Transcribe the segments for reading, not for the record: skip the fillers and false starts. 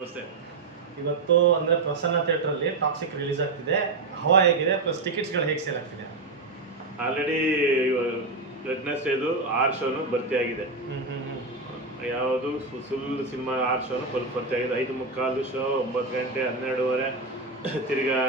ನಮಸ್ತೆ. ಇವತ್ತು ಅಂದರೆ ಪ್ರಸನ್ನ ಥಿಯೇಟ್ರಲ್ಲಿ ಟಾಕ್ಸಿಕ್ ರಿಲೀಸ್ ಆಗ್ತಿದೆ. ಹವಾ ಹೇಗಿದೆ ಪ್ಲಸ್ ಟಿಕೆಟ್ಸ್ಗಳು ಹೇಗೆ ಸೇಲ್ ಆಗ್ತಿದೆ? ಆಲ್ರೆಡಿ ವೆಡ್ನೆಸ್ಡೇದು 6 ಶೋನು ಭರ್ತಿ ಆಗಿದೆ. ಯಾವುದು ಫುಲ್ ಸಿನಿಮಾ 6 ಶೋನು ಭರ್ತಿ ಆಗಿದೆ. 5:45 ಶೋ, 9 ಗಂಟೆ, 12:30, ತಿರ್ಗಾ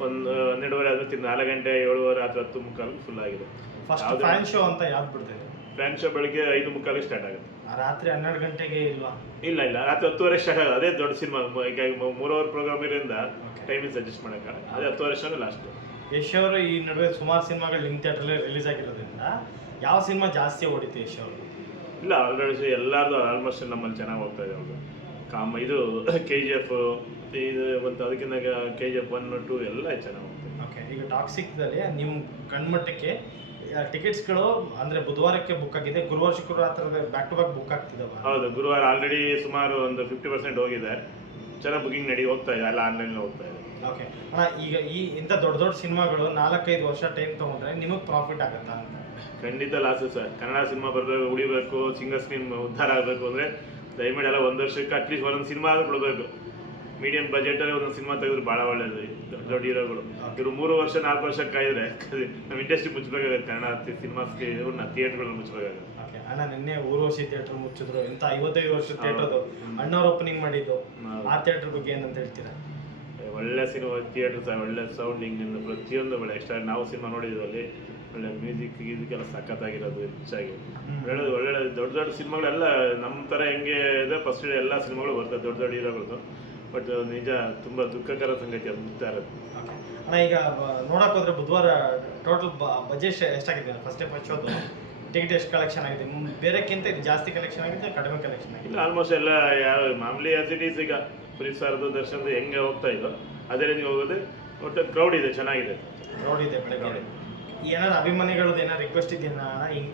12:30 ಆದ್ಮೇಲೆ ತಿರ್ಗಿ 4 ಗಂಟೆ, 7:30, ರಾತ್ರಿ 10:45 ಫುಲ್ ಆಗಿದೆ. ಫಸ್ಟ್ ಫ್ಯಾನ್ ಶೋ ಅಂತ ಯಾವ್ದು ಬಿಡ್ತೇವೆ? ಫ್ಯಾನ್ ಶೋ ಬೆಳಿಗ್ಗೆ 5:45 ಸ್ಟಾರ್ಟ್ ಆಗುತ್ತೆ. ರಾತ್ರಿ 12 ಗಂಟೆಗೆ ಇಲ್ವಾ? ಇಲ್ಲ ರಾತ್ರಿ 10:30 ಸ್ಟಾರ್ಟ್ ಆಗುತ್ತೆ. ಅದೇ ದೊಡ್ಡ ಸಿನಿಮಾ. ಈಗ 3 ಅವರ್ ಪ್ರೋಗ್ರಾಮ್ ಇರೋದ್ರಿಂದ ಟೈಮಿಂಗ್ ಸಜೆಸ್ಟ್ ಮಾಡೋಕ್ಕಾಗಲ್ಲ. ಅದೇ 10:30 ಶೋನೇ ಲಾಸ್ಟ್. ಯಶ್ ಅವರು ಈ ನಡುವೆ ಸುಮಾರು ಸಿನಿಮಾಗಳು ಲಿಂಕ್ ಥಿಯೇಟ್ರಲ್ಲಿ ರಿಲೀಸ್ ಆಗಿರೋದ್ರಿಂದ ಯಾವ ಸಿನಿಮಾ ಜಾಸ್ತಿ ಓಡಿತು ಯಶ್ ಅವರು? ಇಲ್ಲ, ಆಲ್ರೆಡಿ ಎಲ್ಲರದು ಆಲ್ಮೋಸ್ಟ್ ನಮ್ಮಲ್ಲಿ ಚೆನ್ನಾಗಿ ಹೋಗ್ತಾ ಇದೆ. ಅವರು ಇದು KGF ಇದು ಮತ್ತು ಅದಕ್ಕಿಂತ KGF 1, 2 ಎಲ್ಲ ಚೆನ್ನಾಗಿ ಹೋಗ್ತದೆ. ಓಕೆ, ಈಗ ಟಾಕ್ಸಿಕ್ದಲ್ಲಿ ನಿಮ್ಮ ಕಣ್ಮಟ್ಟಕ್ಕೆ ಟಿಕೆಟ್ಸ್ಗಳು ಅಂದರೆ ಬುಧವಾರಕ್ಕೆ ಬುಕ್ ಆಗಿದೆ, ಗುರುವಾರ ಶುಕ್ರವಾರ ಥರದ ಬ್ಯಾಕ್ ಟು ಬ್ಯಾಕ್ ಬುಕ್ ಆಗ್ತಿದ್ದಾವೆ? ಹೌದು, ಗುರುವಾರ ಆಲ್ರೆಡಿ ಸುಮಾರು ಒಂದು 50% ಹೋಗಿದೆ. ಚೆನ್ನಾಗಿ ಬುಕಿಂಗ್ ಹೋಗ್ತಾ ಇದೆ, ಎಲ್ಲ ಆನ್ಲೈನ್ ಹೋಗ್ತಾ ಇದೆ. ಓಕೆ ಅಣ್ಣ, ಈಗ ಇಂಥ ದೊಡ್ಡ ಸಿನಿಮಾಗಳು 4-5 ವರ್ಷ ಟೈಮ್ ತೊಗೊಂಡ್ರೆ ನಿಮಗೆ ಪ್ರಾಫಿಟ್ ಆಗುತ್ತಾ ಅಂತ? ಖಂಡಿತ ಲಾಸು ಸರ್. ಕನ್ನಡ ಸಿನಿಮಾ ಬರಬೇಕು, ಉಳಿಬೇಕು, ಸಿಂಗಲ್ ಸ್ಕ್ರೀನ್ ಉದ್ಧಾರ ಆಗಬೇಕು ಅಂದರೆ ದಯಮಾಡಿ ಎಲ್ಲ 1 ವರ್ಷಕ್ಕೆ ಅಟ್ಲೀಸ್ಟ್ ಒಂದೊಂದು ಸಿನಿಮಾ ಆದ್ರೂ ಬಿಡಬೇಕು. ಮೀಡಿಯಂ ಬಜೆಟಲ್ಲಿ ಒಂದೊಂದು ಸಿನಿಮಾ ತೆಗೆದ್ರೆ ಭಾಳ ಒಳ್ಳೇದು. ದೊಡ್ಡ ಹೀರೋಗಳು ಇವರು 3 ವರ್ಷ 4 ವರ್ಷ ಕಾಯಿದ್ರೆ ನಮ್ಮ ಇಂಡಸ್ಟ್ರಿ ಮುಚ್ಚಬೇಕಾಗುತ್ತೆ. ಕನ್ನಡ ಸಿನಿಮಾಸ್ಗೆ ಇವ್ರನ್ನ ಥಿಯೇಟ್ರ್ಗಳನ್ನ ಮುಚ್ಚಬೇಕಾಗುತ್ತೆ. ಓಕೆ ಅಣ್ಣ, ನಿನ್ನೆ ಊರ್ವಶಿ ಥಿಯೇಟರ್ ಮುಚ್ಚಿದ್ರು. ಇಂಥ 55 ವರ್ಷದ ಥಿಯೇಟರ್ದು ಅಣ್ಣವ್ರು ಓಪನಿಂಗ್ ಮಾಡಿದ್ದು, ಆ ಥಿಯೇಟರ್ ಬಗ್ಗೆ ಏನಂತ ಹೇಳ್ತೀರಾ? ಒಳ್ಳೆ ಸಿನಿಮಾ ಥಿಯೇಟರ್ ಸಹ, ಒಳ್ಳೆ ಸೌಂಡಿಂಗ್ ಪ್ರತಿಯೊಂದು ಒಳ್ಳೆ ಎಕ್ಸ್ಟ್ರಾ. ನಾವು ಸಿನಿಮಾ ನೋಡಿದ್ವಿ ಅಲ್ಲಿ, ಒಳ್ಳೆ ಮ್ಯೂಸಿಕ್ ಇದಕ್ಕೆಲ್ಲ ಸಖತ್ತಾಗಿರೋದು. ಹೆಚ್ಚಾಗಿ ಒಳ್ಳೆ ದೊಡ್ಡ ಸಿನಿಮಾಗಳೆಲ್ಲ ನಮ್ಮ ಥರ ಹೆಂಗೆ ಇದೆ ಫಸ್ಟ್ ಎಲ್ಲ ಸಿನಿಮಾಗಳು ಬರ್ತದೆ, ದೊಡ್ಡ ಹೀರೋಗಳದ್ದು. ಬಟ್ ನಿಜ ತುಂಬ ದುಃಖಕರ ಸಂಗತಿ ಅದು ಮುಗ್ತಾ ಇರೋದು. ಅಣ್ಣ, ಈಗ ನೋಡಕ್ ಹೋದ್ರೆ ಬುಧವಾರ ಟೋಟಲ್ ಬಜೆಟ್ ಎಷ್ಟಾಗಿದೆ? ಫಸ್ಟ್ ಡೇ ಫಸ್ಟ್ ಶೋದು ಟಿಕೆಟ್ ಎಷ್ಟು ಕಲೆಕ್ಷನ್ ಆಗಿದೆ? ಬೇರೆಕ್ಕಿಂತ ಇದು ಜಾಸ್ತಿ ಕಲೆಕ್ಷನ್ ಆಗಿದೆ, ಕಡಿಮೆ ಕಲೆಕ್ಷನ್ ಆಗಿದೆ? ಇಲ್ಲ, ಆಲ್ಮೋಸ್ಟ್ ಎಲ್ಲ ಯಾವ ಮಾಮೂಲಿ ಆಸ್ ಇಟ್ ಈಸ್. ಈಗ ಪುಲಿಸಾರದು ದರ್ಶನದ ಹೆಂಗೆ ಹೋಗ್ತಾ ಇದ್ದೋ ಅದೇ ರೀತಿ ಹೋಗೋದು. ಒಟ್ಟು ಕ್ರೌಡ್ ಇದೆ, ಚೆನ್ನಾಗಿದೆ. ಕ್ರೌಡ್ ಇದೆ ಬೆಳಗ್ಗೆ. ಏನಾದ್ರು ಅಭಿಮಾನಿಗಳದ್ದು ಏನಾದ್ರು ರಿಕ್ವೆಸ್ಟ್ ಇದೆಯಾ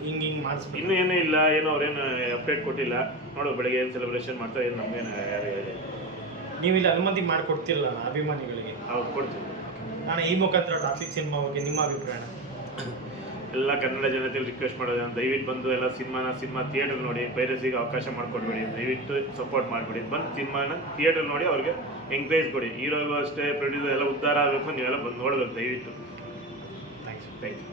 ಹಿಂಗೆ ಮಾಡಿಸ್ಬೇಕು? ಇನ್ನೂ ಏನೂ ಇಲ್ಲ, ಏನೋ ಅವ್ರೇನು ಅಪ್ಡೇಟ್ ಕೊಟ್ಟಿಲ್ಲ. ನೋಡೋ ಬೆಳಗ್ಗೆ ಏನು ಸೆಲೆಬ್ರೇಷನ್ ಮಾಡ್ತಾರೆ, ಏನು ನಮಗೇನು ಯಾರು ಹೇಳಿ. ನೀವು ಇಲ್ಲಿ ಅನುಮತಿ ಮಾಡಿಕೊಡ್ತಿರಲ್ಲ ಅಭಿಮಾನಿಗಳಿಗೆ? ಅವ್ರು ಕೊಡ್ತೀವಿ. ನಾನು ಈ ಮುಖಾಂತರ ಟಾಕ್ಸಿಕ್ ಸಿನಿಮಾ ಬಗ್ಗೆ ನಿಮ್ಮ ಅಭಿಪ್ರಾಯ? ಎಲ್ಲ ಕನ್ನಡ ಜನತೆಯಲ್ಲಿ ರಿಕ್ವೆಸ್ಟ್ ಮಾಡೋದು, ದಯವಿಟ್ಟು ಬಂದು ಎಲ್ಲ ಸಿನಿಮಾ ಥಿಯೇಟರ್ ನೋಡಿ. ಪೈರಸಿಗೆ ಅವಕಾಶ ಮಾಡಿಕೊಡ್ಬೇಡಿ, ದಯವಿಟ್ಟು ಸಪೋರ್ಟ್ ಮಾಡಿಬಿಡಿ. ಬಂದು ಸಿನಿಮಾನ ಥಿಯೇಟರ್ ನೋಡಿ, ಅವ್ರಿಗೆ ಎಂಕರೇಜ್ ಕೊಡಿ. ಹೀರೋಗೂ ಅಷ್ಟೇ, ಪ್ರೊಡ್ಯೂಸರ್ ಎಲ್ಲ ಉದ್ಧಾರ ಆಗಬೇಕು. ನೀವೆಲ್ಲ ಬಂದು ನೋಡಬೇಕು ದಯವಿಟ್ಟು. ಥ್ಯಾಂಕ್ಸ್. Thank you.